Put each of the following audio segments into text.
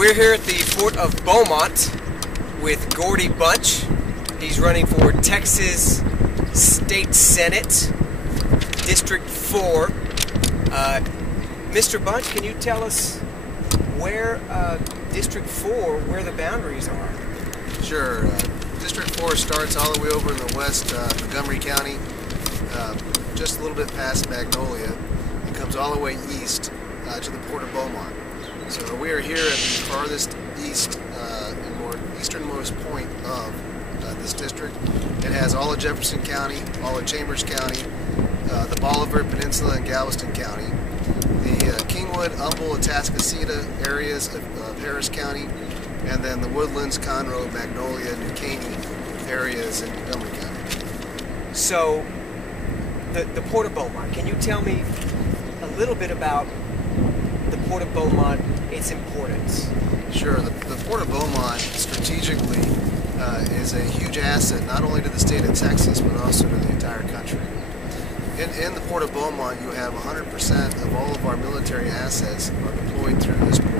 We're here at the Port of Beaumont with Gordy Bunch. He's running for Texas State Senate, District 4. Mr. Bunch, can you tell us where District 4, where the boundaries are? Sure. District 4 starts all the way over in the west, Montgomery County, just a little bit past Magnolia, and comes all the way east to the Port of Beaumont. So we are here at the farthest east and more easternmost point of this district. It has all of Jefferson County, all of Chambers County, the Bolivar Peninsula and Galveston County, the Kingwood, Humble, Atascocita areas of Harris County, and then the Woodlands, Conroe, Magnolia, New Caney areas in Montgomery County. So, the Port of Beaumont, can you tell me a little bit about the Port of Beaumont, its importance? Sure. The Port of Beaumont strategically is a huge asset not only to the state of Texas but also to the entire country. In the Port of Beaumont, you have 100% of all of our military assets are deployed through this port.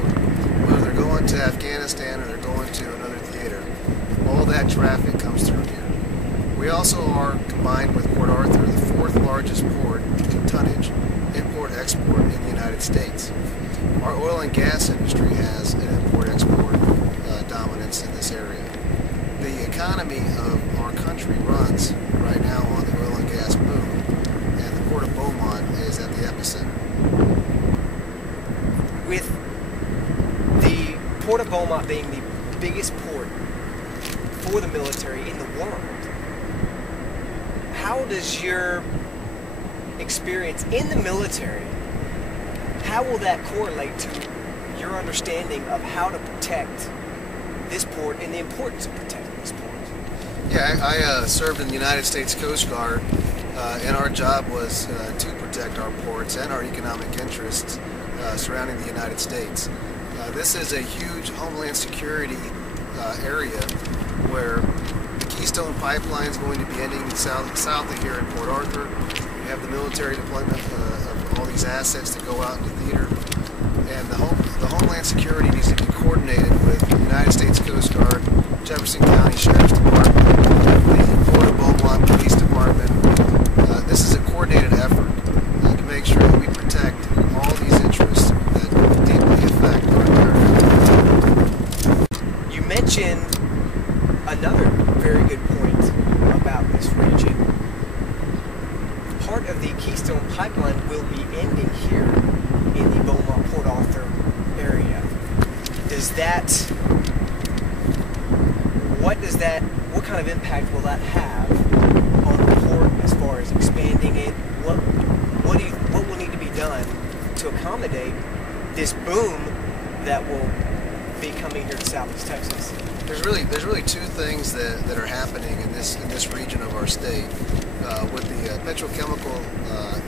Whether they're going to Afghanistan or they're going to another theater, all that traffic comes through here. We also are, combined with Port Arthur, the fourth largest port in tonnage, import-export in the United States. Our oil and gas industry has an import-export dominance in this area. The economy of our country runs right now on the oil and gas boom, and the Port of Beaumont is at the epicenter. With the Port of Beaumont being the biggest port for the military in the world, how does your experience in the military, how will that correlate to your understanding of how to protect this port and the importance of protecting this port? Yeah, I served in the United States Coast Guard, and our job was to protect our ports and our economic interests surrounding the United States. This is a huge homeland security area where the Keystone Pipeline is going to be ending south of here in Port Arthur. We have the military deployment of all these assets to go out into theater, and the homeland security needs to be coordinated with the United States Coast Guard, Jefferson County Sheriff's Department, the Port of Beaumont Police Department. This is a coordinated effort to make sure that we protect all these interests that deeply affect our entire country. You mentioned another very good point about this region. Part of the Keystone Pipeline will be ending here in the Beaumont Port Arthur area. What kind of impact will that have on the port as far as expanding it? What will need to be done to accommodate this boom that will be coming here to Southeast Texas? There's really two things that are happening in this region of our state. With the petrochemical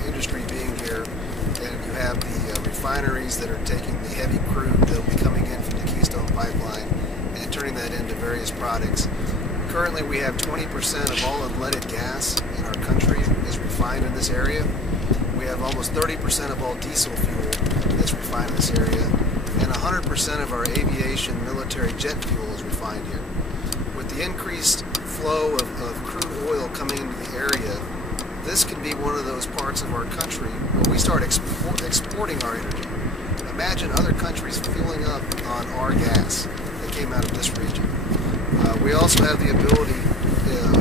industry being here, and you have the refineries that are taking the heavy crude that will be coming in from the Keystone Pipeline and turning that into various products. Currently, we have 20% of all unleaded gas in our country is refined in this area. We have almost 30% of all diesel fuel that's refined in this area, and 100% of our aviation military jet fuel is refined here. With the increased flow of crude oil coming into the area, this can be one of those parts of our country where we start exporting our energy. Imagine other countries fueling up on our gas that came out of this region. We also have the ability,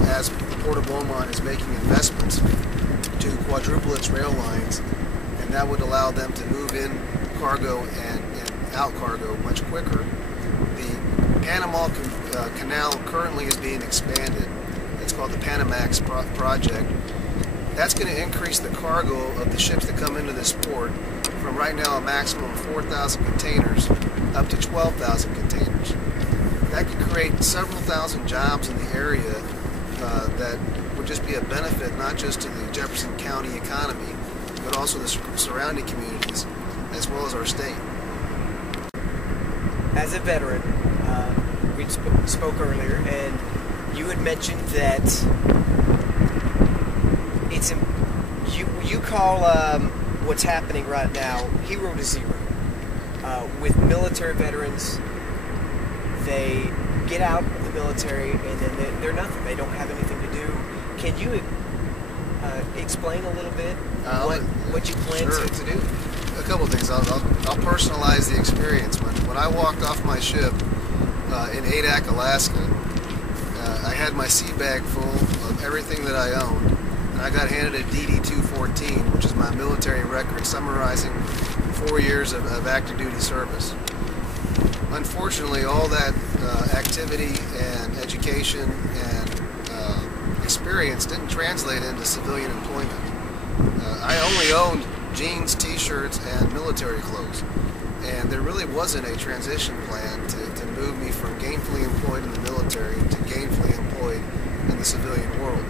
as the Port of Beaumont is making investments, to quadruple its rail lines, and that would allow them to move in cargo and out cargo much quicker. The Panama Canal currently is being expanded. It's called the Panamax project. That's going to increase the cargo of the ships that come into this port from right now a maximum of 4,000 containers up to 12,000 containers. That could create several thousand jobs in the area that would just be a benefit not just to the Jefferson County economy, but also the surrounding communities as well as our state. As a veteran, we spoke earlier, and you had mentioned that you call what's happening right now hero to zero, with military veterans they get out of the military and then they're nothing. They don't have anything to do. Can you explain a little bit what you plan sure. to do? A couple of things. I'll personalize the experience. When I walked off my ship in Adak, Alaska, I had my sea bag full of everything that I owned, and I got handed a DD-214, which is my military record summarizing 4 years of active duty service. Unfortunately, all that activity and education and experience didn't translate into civilian employment. I only owned jeans, t-shirts, and military clothes, and there really wasn't a transition plan to move me from gainfully employed in the military to gainfully employed in the civilian world.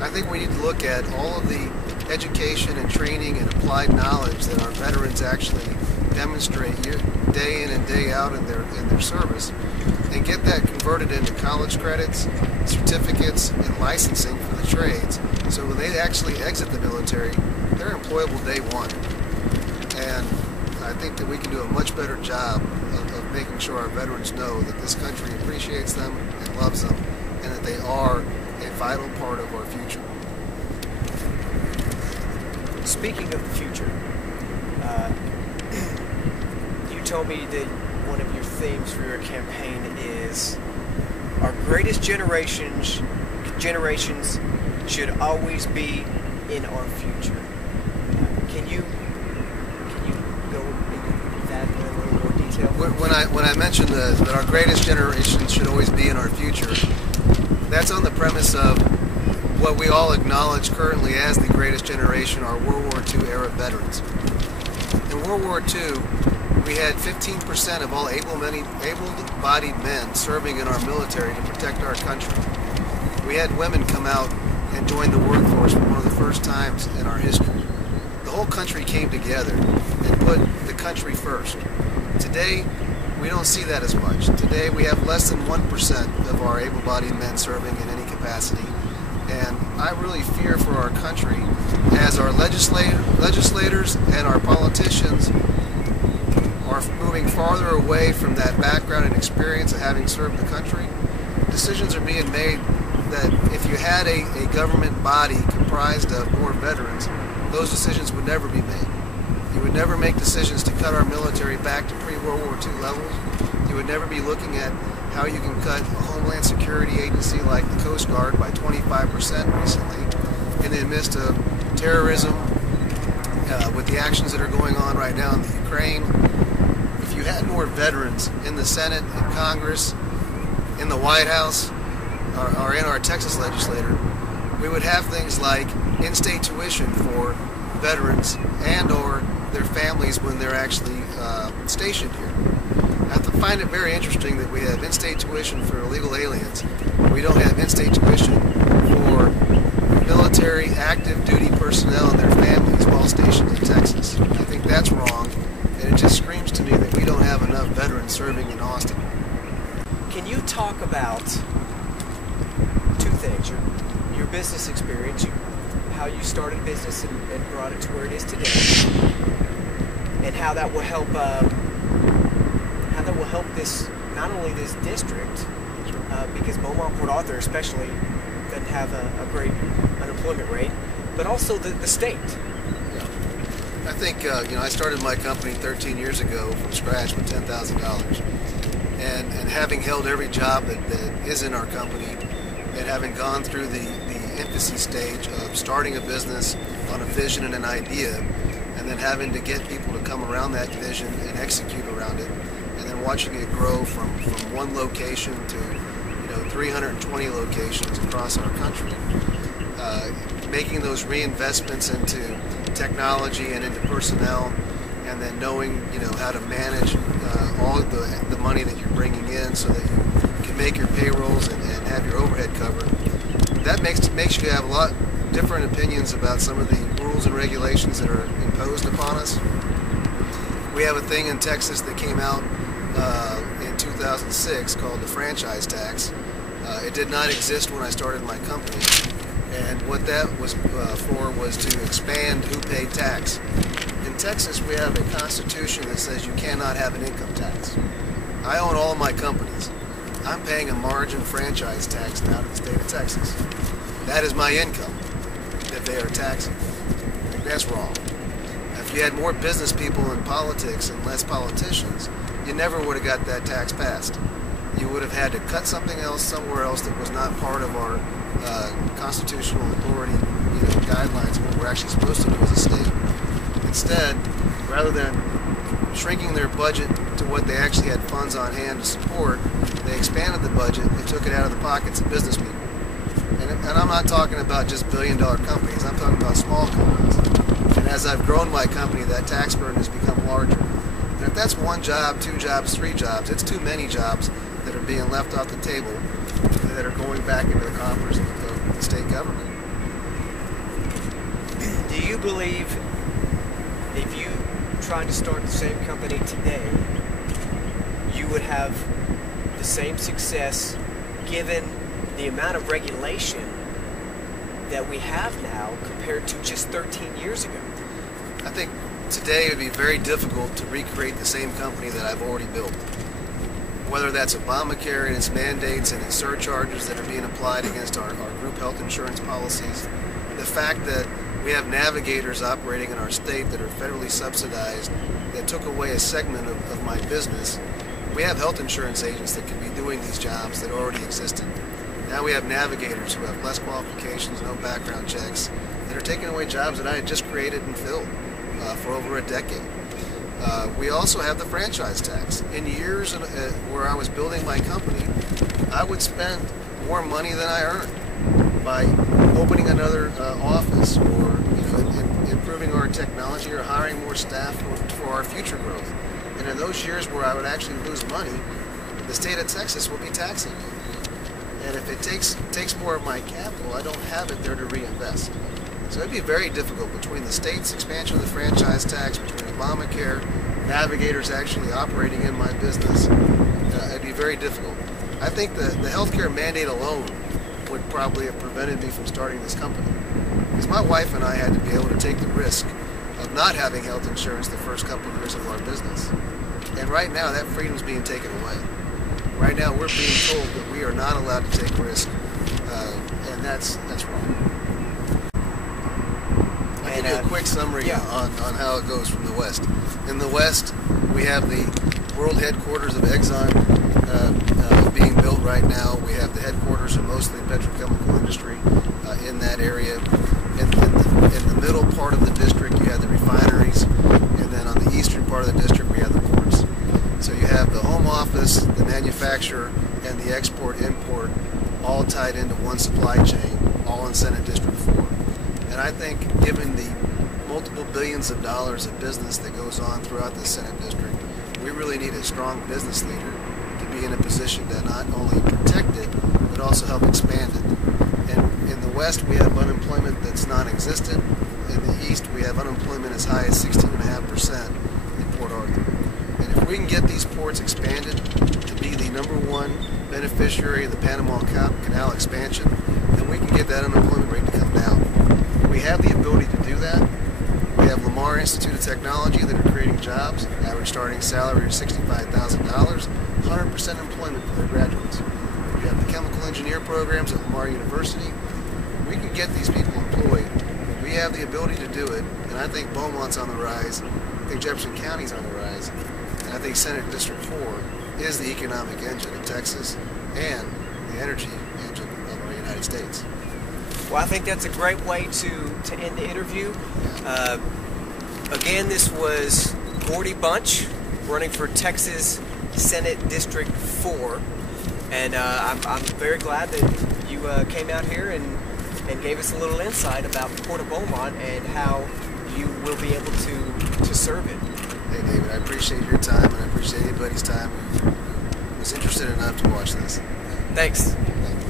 I think we need to look at all of the education and training and applied knowledge that our veterans actually demonstrate day in and day out in their service, and get that converted into college credits, certificates, and licensing for the trades, so when they actually exit the military, they're employable day one. And I think that we can do a much better job of making sure our veterans know that this country appreciates them and loves them, and that they are a vital part of our future. Speaking of the future, you told me that one of your themes for your campaign is our greatest generations should always be in our future. Can you go into that in a little more detail? When I mentioned that our greatest generations should always be in our future, that's on the premise of what we all acknowledge currently as the greatest generation, our World War II era veterans. In World War II, we had 15% of all able-bodied men serving in our military to protect our country. We had women come out and join the workforce for one of the first times in our history. The whole country came together and put the country first. Today, we don't see that as much. Today, we have less than 1% of our able-bodied men serving in any capacity. And I really fear for our country as our legislators and our politicians are moving farther away from that background and experience of having served the country. Decisions are being made that if you had a government body comprised of more veterans, those decisions would never be made. You would never make decisions to cut our military back to pre-World War II levels. You would never be looking at how you can cut a Homeland Security agency like the Coast Guard by 25% recently in the midst of terrorism, with the actions that are going on right now in the Ukraine. If you had more veterans in the Senate, in Congress, in the White House, or in our Texas legislature, we would have things like in-state tuition for veterans and or their families when they're actually stationed here. I find it very interesting that we have in-state tuition for illegal aliens. We don't have in-state tuition for military active duty personnel and their families while stationed in Texas. I think that's wrong, and it just screams to me that we don't have enough veterans serving in Austin. Can you talk about two things? Your business experience, how you started a business and brought it to where it is today, and how that will help this, not only this district, because Beaumont Port Arthur especially doesn't have a great unemployment rate, but also the state. Yeah. I think I started my company 13 years ago from scratch with $10,000, and having held every job that is in our company, and having gone through the infancy stage of starting a business on a vision and an idea, and then having to get people to come around that vision and execute around it, and then watching it grow from one location to 320 locations across our country, making those reinvestments into technology and into personnel, and then knowing how to manage all of the money that you're bringing in so that you can make your payrolls and have your overhead covered. That makes you have a lot different opinions about some of the rules and regulations that are imposed upon us. We have a thing in Texas that came out in 2006 called the franchise tax. It did not exist when I started my company, and what that was for was to expand who paid tax. In Texas, we have a constitution that says you cannot have an income tax. I own all of my companies. I'm paying a margin franchise tax now to the state of Texas. That is my income that they are taxing. I think that's wrong. If you had more business people in politics and less politicians, you never would have got that tax passed. You would have had to cut something else somewhere else that was not part of our constitutional authority, guidelines of what we're actually supposed to do as a state. Instead, rather than shrinking their budget to what they actually had funds on hand to support, they expanded the budget and took it out of the pockets of business people. And I'm not talking about just billion-dollar companies. I'm talking about small companies. And as I've grown my company, that tax burden has become larger. And if that's one job, two jobs, three jobs, it's too many jobs that are being left off the table that are going back into the coffers of the state government. Do you believe if you tried to start the same company today, you would have the same success given the amount of regulation that we have now compared to just 13 years ago? I think today it would be very difficult to recreate the same company that I've already built. Whether that's Obamacare and its mandates and its surcharges that are being applied against our group health insurance policies, the fact that we have navigators operating in our state that are federally subsidized that took away a segment of my business. We have health insurance agents that can be doing these jobs that already existed. Now we have navigators who have less qualifications, no background checks, that are taking away jobs that I had just created and filled for over a decade. We also have the franchise tax. In years where I was building my company, I would spend more money than I earned by opening another office or improving our technology or hiring more staff for our future growth. And in those years where I would actually lose money, the state of Texas will be taxing me. And if it takes more of my capital, I don't have it there to reinvest. So it'd be very difficult between the state's expansion of the franchise tax, between Obamacare, navigators actually operating in my business. It'd be very difficult. I think the healthcare mandate alone would probably have prevented me from starting this company. Because my wife and I had to be able to take the risk of not having health insurance the first couple of years of our business. And right now that freedom's being taken away. Right now we're being told that we are not allowed to take risk, and that's wrong. I'll give you a quick summary on how it goes from the West. In the West, we have the world headquarters of Exxon being built right now. We have the headquarters of most of the petrochemical industry in that area. In the middle part of the district, you have the refineries, and then on the eastern part of the district, we have the ports. So you have the home office, the manufacturer, and the export-import all tied into one supply chain, all in Senate District 4. And I think given the multiple billions of dollars of business that goes on throughout the Senate District, we really need a strong business leader to be in a position to not only protect it, but also help expand it. And in the West, we have unemployment that's non-existent. In the East, we have unemployment as high as 16.5% in Port Arthur. And if we can get these ports expanded to be the #1 beneficiary of the Panama Canal expansion, then we can get that unemployment rate to come down. We have the ability to do that. We have Lamar Institute of Technology that are creating jobs, average starting salary of $65,000, 100% employment for their graduates. We have the chemical engineer programs at Lamar University. We can get these people employed. We have the ability to do it, and I think Beaumont's on the rise. I think Jefferson County's on the rise. And I think Senate District 4 is the economic engine of Texas and the energy engine of our United States. Well, I think that's a great way to end the interview. Again, this was Gordy Bunch running for Texas Senate District 4. And I'm very glad that you came out here and gave us a little insight about the Port of Beaumont and how you will be able to serve it. Hey, David, I appreciate your time, and I appreciate anybody's time who was interested enough to watch this. Thanks. Thank you.